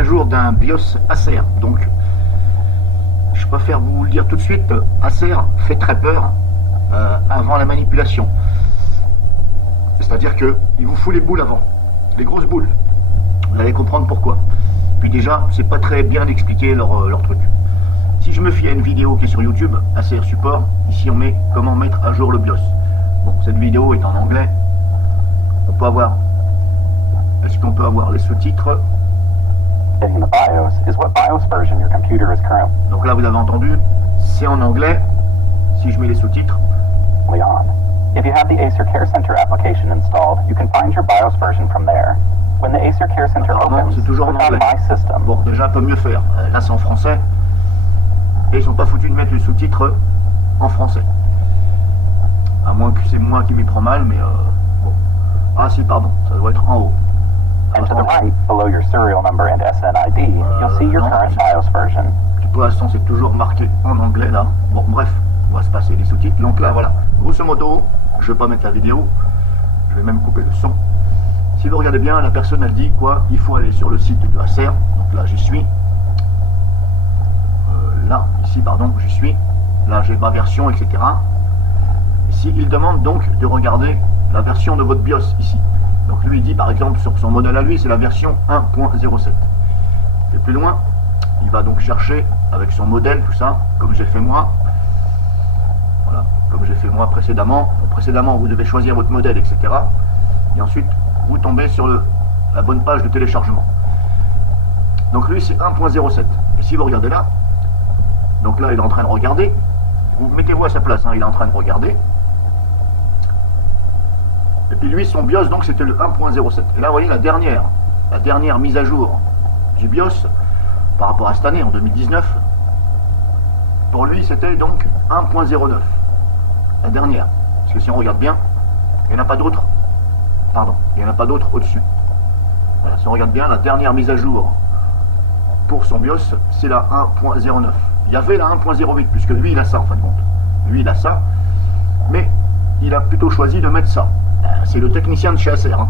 à jour d'un BIOS Acer. Donc, je préfère vous le dire tout de suite, Acer fait très peur avant la manipulation. C'est-à-dire qu'il vous fout les boules avant, les grosses boules. Vous allez comprendre pourquoi. Puis déjà, c'est pas très bien expliqué leur truc. Si je me fie à une vidéo qui est sur YouTube, Acer Support, ici on met comment mettre à jour le BIOS. Bon, cette vidéo est en anglais. On peut avoir... Est-ce qu'on peut avoir les sous-titres? Donc là, vous avez entendu, c'est en anglais. Si je mets les sous-titres. If you have the Acer Care Center application installed, you can find your BIOS version from there. When the Acer Care Center opens, c'est toujours en click on anglais. My System. Bon, déjà, un peu mieux faire. Là, c'est en français. Et ils sont pas foutus de mettre les sous-titres en français. À moins que c'est moi qui m'y prends mal, mais bon. Ah si, pardon, ça doit être en haut. And to the right, below your serial number and SNID, you'll see your current BIOS version. Pour l'instant, c'est toujours marqué en anglais, là. Bon, bref, on va se passer les sous-titres. Donc là, voilà. Grosso modo, je vais pas mettre la vidéo. Je vais même couper le son. Si vous regardez bien, la personne, elle dit quoi? Il faut aller sur le site de Acer. Donc là, j'y suis. Là, ici, pardon, j'y suis. Là, j'ai ma version, etc. Ici, il demande donc de regarder la version de votre BIOS, ici. Donc lui, il dit, par exemple, sur son modèle à lui, c'est la version 1.07. Et plus loin, il va donc chercher avec son modèle, tout ça, comme j'ai fait moi. Voilà, comme j'ai fait moi précédemment. Précédemment, vous devez choisir votre modèle, etc. Et ensuite, vous tombez sur la bonne page de téléchargement. Donc lui, c'est 1.07. Et si vous regardez là, donc là, il est en train de regarder. Vous mettez-vous à sa place, hein, il est en train de regarder. Et puis lui, son BIOS, donc c'était le 1.07. Et là, vous voyez la dernière mise à jour du BIOS par rapport à cette année, en 2019. Pour lui, c'était donc 1.09. La dernière. Parce que si on regarde bien, il n'y en a pas d'autre. Pardon, il n'y en a pas d'autre au-dessus. Voilà, si on regarde bien, la dernière mise à jour pour son BIOS, c'est la 1.09. Il y avait la 1.08, puisque lui, il a ça en fin de compte. Lui, il a ça. Mais il a plutôt choisi de mettre ça. C'est le technicien de chez Acer. Hein.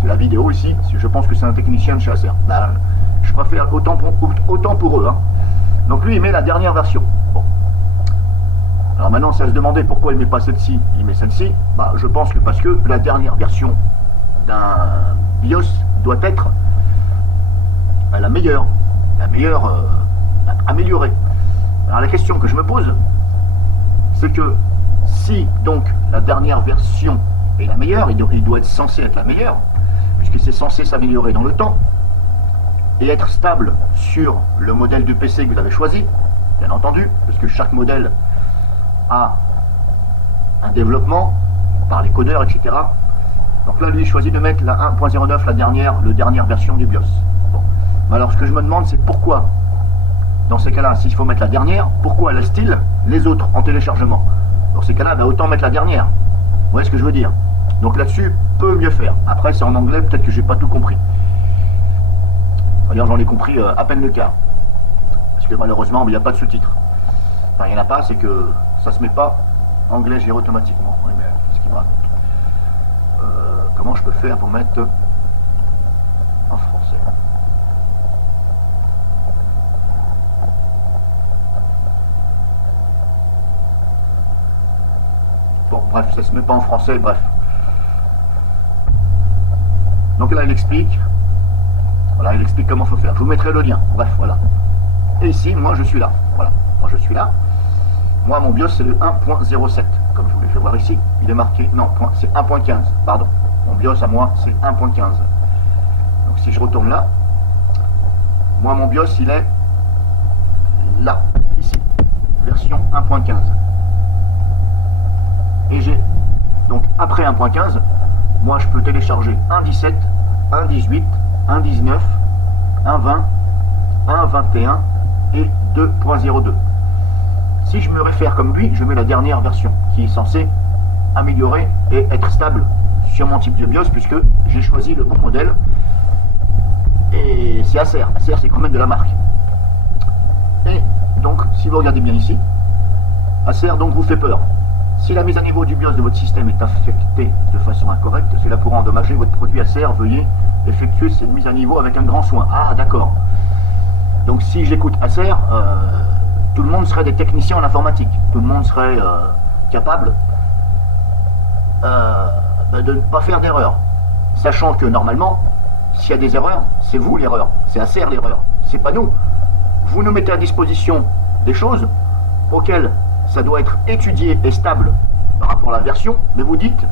C'est la vidéo ici. Je pense que c'est un technicien de chez Acer. Ben, je préfère autant pour eux. Hein. Donc lui, il met la dernière version. Bon. Alors maintenant, c'est à se demander pourquoi il ne met pas celle-ci, il met celle-ci. Bah, je pense que parce que la dernière version d'un BIOS doit être la meilleure améliorée. Alors la question que je me pose, c'est que si donc la dernière version est la meilleure, il doit être censé être la meilleure, puisque c'est censé s'améliorer dans le temps, et être stable sur le modèle de PC que vous avez choisi, bien entendu, parce que chaque modèle a un développement par les codeurs, etc. Donc là, lui, il choisit de mettre la 1.09, la dernière version du BIOS. Bon. Mais alors, ce que je me demande, c'est pourquoi, dans ces cas-là, s'il faut mettre la dernière, pourquoi laisse-t-il les autres en téléchargement? Dans ces cas-là, bah, autant mettre la dernière. Vous voyez ce que je veux dire? Donc là-dessus, peut mieux faire. Après, c'est en anglais, peut-être que j'ai pas tout compris. D'ailleurs, j'en ai compris à peine le quart. Parce que malheureusement, il n'y a pas de sous-titres. Enfin, il n'y en a pas, c'est que ça se met pas anglais gère automatiquement. Oui, mais qu'est-ce qu'il me raconte? Comment je peux faire pour mettre en français? Bon, bref, ça se met pas en français, bref. Donc là, il explique. Voilà, il explique comment il faut faire. Je vous mettrai le lien. Bref, voilà. Et ici, moi, je suis là. Voilà. Moi, je suis là. Moi, mon BIOS, c'est le 1.07. Comme je vous l'ai fait voir ici. Il est marqué... Non, c'est 1.15. Pardon. Mon BIOS, à moi, c'est 1.15. Donc, si je retourne là, moi, mon BIOS, il est là. Ici. Version 1.15. Et j'ai... Donc, après 1.15, moi, je peux télécharger 1.17, 1.18, 1.19, 1.20, 1.21 et 2.02. Si je me réfère comme lui, je mets la dernière version qui est censée améliorer et être stable sur mon type de BIOS puisque j'ai choisi le bon modèle et c'est Acer. Acer, c'est quand même de la marque. Et donc, si vous regardez bien ici, Acer donc vous fait peur. Si la mise à niveau du BIOS de votre système est affectée de façon incorrecte, cela pourra endommager votre produit Acer. Veuillez effectuer cette mise à niveau avec un grand soin. Ah, d'accord. Donc si j'écoute Acer, tout le monde serait des techniciens en informatique. Tout le monde serait capable de ne pas faire d'erreur. Sachant que normalement, s'il y a des erreurs, c'est vous l'erreur. C'est Acer l'erreur. C'est pas nous. Vous nous mettez à disposition des choses auxquelles ça doit être étudié et stable par rapport à la version, mais vous dites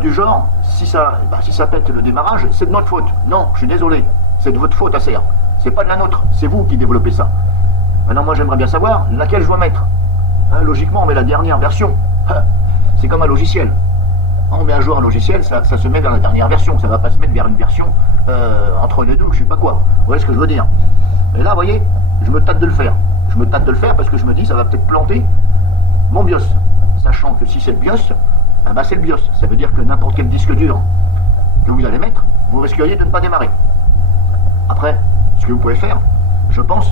du genre, si ça pète le démarrage, c'est de notre faute. Non, je suis désolé, c'est de votre faute, Acer. C'est pas de la nôtre, c'est vous qui développez ça. Maintenant, moi, j'aimerais bien savoir laquelle je dois mettre. Logiquement, on met la dernière version. C'est comme un logiciel. On met à jour un logiciel, ça se met vers la dernière version. Ça ne va pas se mettre vers une version entre les deux, je sais pas quoi. Vous voyez ce que je veux dire? Et là, vous voyez, je me tâte de le faire. Je me tâte de le faire parce que je me dis, ça va peut-être planter mon BIOS. Sachant que si c'est le BIOS, c'est le BIOS. Ça veut dire que n'importe quel disque dur que vous allez mettre, vous risqueriez de ne pas démarrer. Après, ce que vous pouvez faire, je pense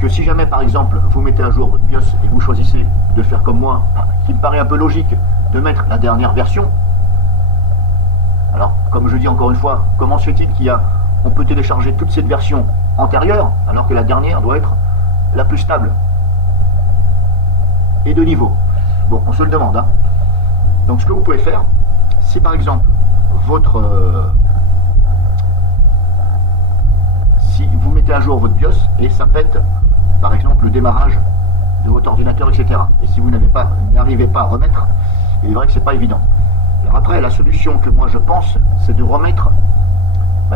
que si jamais, par exemple, vous mettez à jour votre BIOS et vous choisissez de faire comme moi, qui me paraît un peu logique, de mettre la dernière version, alors, comme je dis encore une fois, comment se fait-il on peut télécharger toute cette version antérieure, alors que la dernière doit être la plus stable et de niveau? Bon, on se le demande, hein. Donc, ce que vous pouvez faire, si par exemple, si vous mettez à jour votre BIOS et ça pète, par exemple, le démarrage de votre ordinateur, etc. Et si vous n'arrivez pas à remettre, il est vrai que c'est pas évident. Alors après, la solution que moi je pense, c'est de remettre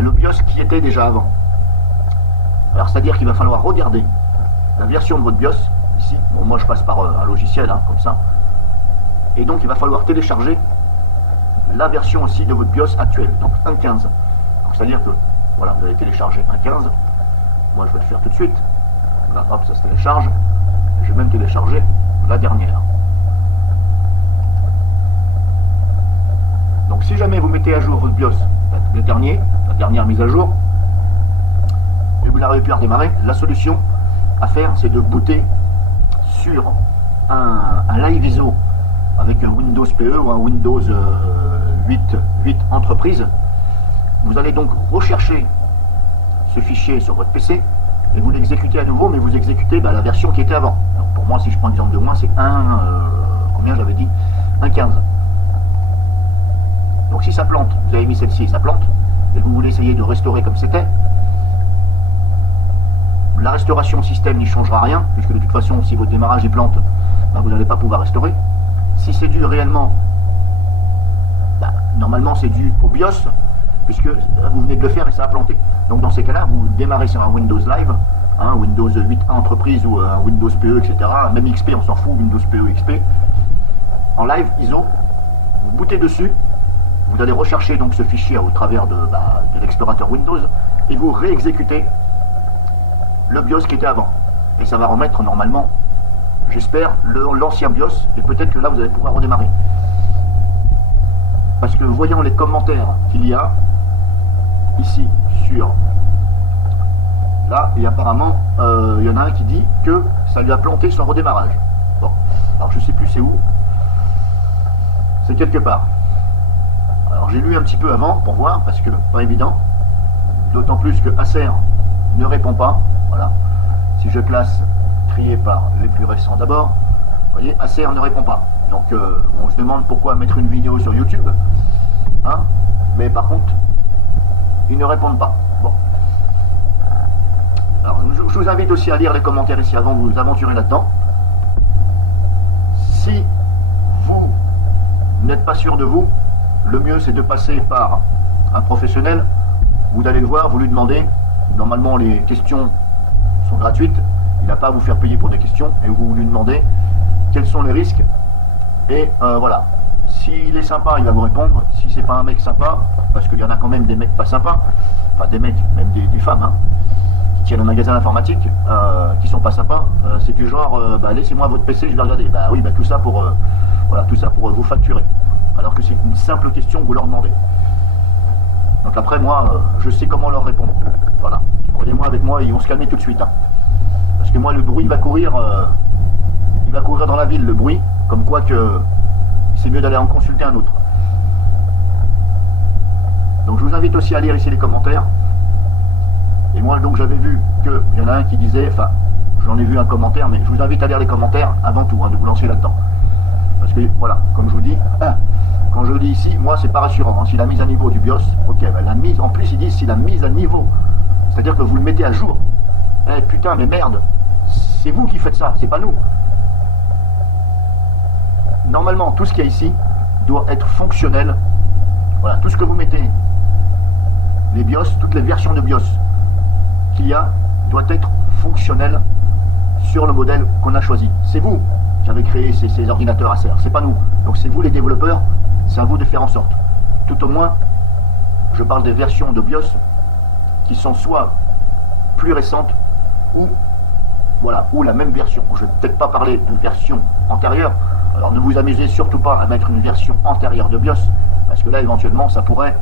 le BIOS qui était déjà avant. Alors c'est-à-dire qu'il va falloir regarder la version de votre BIOS, ici, bon, moi je passe par un logiciel, hein, comme ça, et donc il va falloir télécharger la version aussi de votre BIOS actuelle, donc 1.15. C'est-à-dire que, voilà, vous allez télécharger 1.15, moi je vais le faire tout de suite, voilà, hop, ça se télécharge, je vais même télécharger la dernière. Donc si jamais vous mettez à jour votre BIOS, la dernière mise à jour, et vous n'arrivez plus à redémarrer, la solution à faire, c'est de booter sur un Live ISO avec un Windows PE ou un Windows 8 entreprise. Vous allez donc rechercher ce fichier sur votre PC et vous l'exécutez à nouveau, mais vous exécutez la version qui était avant. Donc pour moi, si je prends l'exemple de moi, c'est combien j'avais dit 1.15. Donc si ça plante, vous avez mis celle-ci et ça plante, et vous voulez essayer de restaurer comme c'était, la restauration système n'y changera rien, puisque de toute façon, si votre démarrage est plante, vous n'allez pas pouvoir restaurer. Si c'est dû réellement, normalement c'est dû au BIOS, puisque vous venez de le faire et ça a planté. Donc dans ces cas-là, vous démarrez sur un Windows Live, Windows 8 entreprise ou un Windows PE, etc. Même XP, on s'en fout, Windows PE, XP. En Live ISO, vous bootez dessus, vous allez rechercher donc ce fichier au travers de l'explorateur Windows et vous réexécutez le BIOS qui était avant. Et ça va remettre normalement, j'espère, l'ancien BIOS, et peut-être que là vous allez pouvoir redémarrer. Parce que voyant les commentaires qu'il y a ici sur là, et apparemment il y en a un qui dit que ça lui a planté son redémarrage. Bon, alors je sais plus c'est où, c'est quelque part. Alors j'ai lu un petit peu avant pour voir, parce que pas évident, d'autant plus que Acer ne répond pas. Voilà, si je classe trier par les plus récents d'abord, vous voyez, Acer ne répond pas. Donc on se demande pourquoi mettre une vidéo sur YouTube, hein, mais par contre ils ne répondent pas. Bon, alors je vous invite aussi à lire les commentaires ici avant de vous aventurer là-dedans. Si vous n'êtes pas sûr de vous, le mieux c'est de passer par un professionnel. Vous allez le voir, vous lui demandez. Normalement les questions sont gratuites, il n'a pas à vous faire payer pour des questions, et vous lui demandez quels sont les risques. Et voilà, s'il est sympa, il va vous répondre. Si c'est pas un mec sympa, parce qu'il y en a quand même des mecs pas sympas, enfin des mecs, même des femmes, hein, qui tiennent un magasin d'informatique, qui sont pas sympas, c'est du genre, laissez-moi votre PC, je vais regarder. Bah oui, tout ça pour, voilà, tout ça pour vous facturer. Alors que c'est une simple question que vous leur demandez. Donc après, moi, je sais comment leur répondre. Voilà, croyez-moi, avec moi, ils vont se calmer tout de suite. Hein. Parce que moi, le bruit va courir, il va courir dans la ville, le bruit, comme quoi que c'est mieux d'aller en consulter un autre. Donc je vous invite aussi à lire ici les commentaires. Et moi, donc, j'avais vu qu'il y en a un qui disait, enfin, j'en ai vu un commentaire, mais je vous invite à lire les commentaires avant tout, hein, de vous lancer là-dedans. Parce que, voilà, comme je vous dis, quand je dis ici, moi, c'est pas rassurant. Hein. Si la mise à niveau du BIOS, ok, ben, la mise, en plus, ils disent si la mise à niveau, c'est-à-dire que vous le mettez à jour. Eh, putain, mais merde, c'est vous qui faites ça, c'est pas nous. Normalement, tout ce qu'il y a ici doit être fonctionnel. Voilà, tout ce que vous mettez, les BIOS, toutes les versions de BIOS qu'il y a, doit être fonctionnel sur le modèle qu'on a choisi. C'est vous qui avez créé ces ordinateurs Acer, c'est pas nous. Donc c'est vous les développeurs, c'est à vous de faire en sorte. Tout au moins, je parle des versions de BIOS qui sont soit plus récentes ou voilà, ou la même version. Je ne vais peut-être pas parler de version antérieure. Alors ne vous amusez surtout pas à mettre une version antérieure de BIOS, parce que là éventuellement ça pourrait,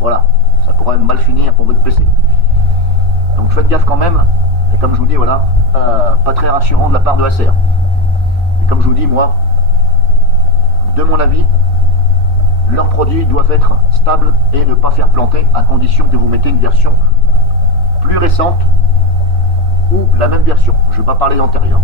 voilà, ça pourrait mal finir pour votre PC. Donc faites gaffe quand même. Et comme je vous dis, voilà, pas très rassurant de la part de Acer. Et comme je vous dis, moi, de mon avis, leurs produits doivent être stables et ne pas faire planter, à condition que vous mettez une version plus récente ou la même version. Je ne vais pas parler d'antérieure.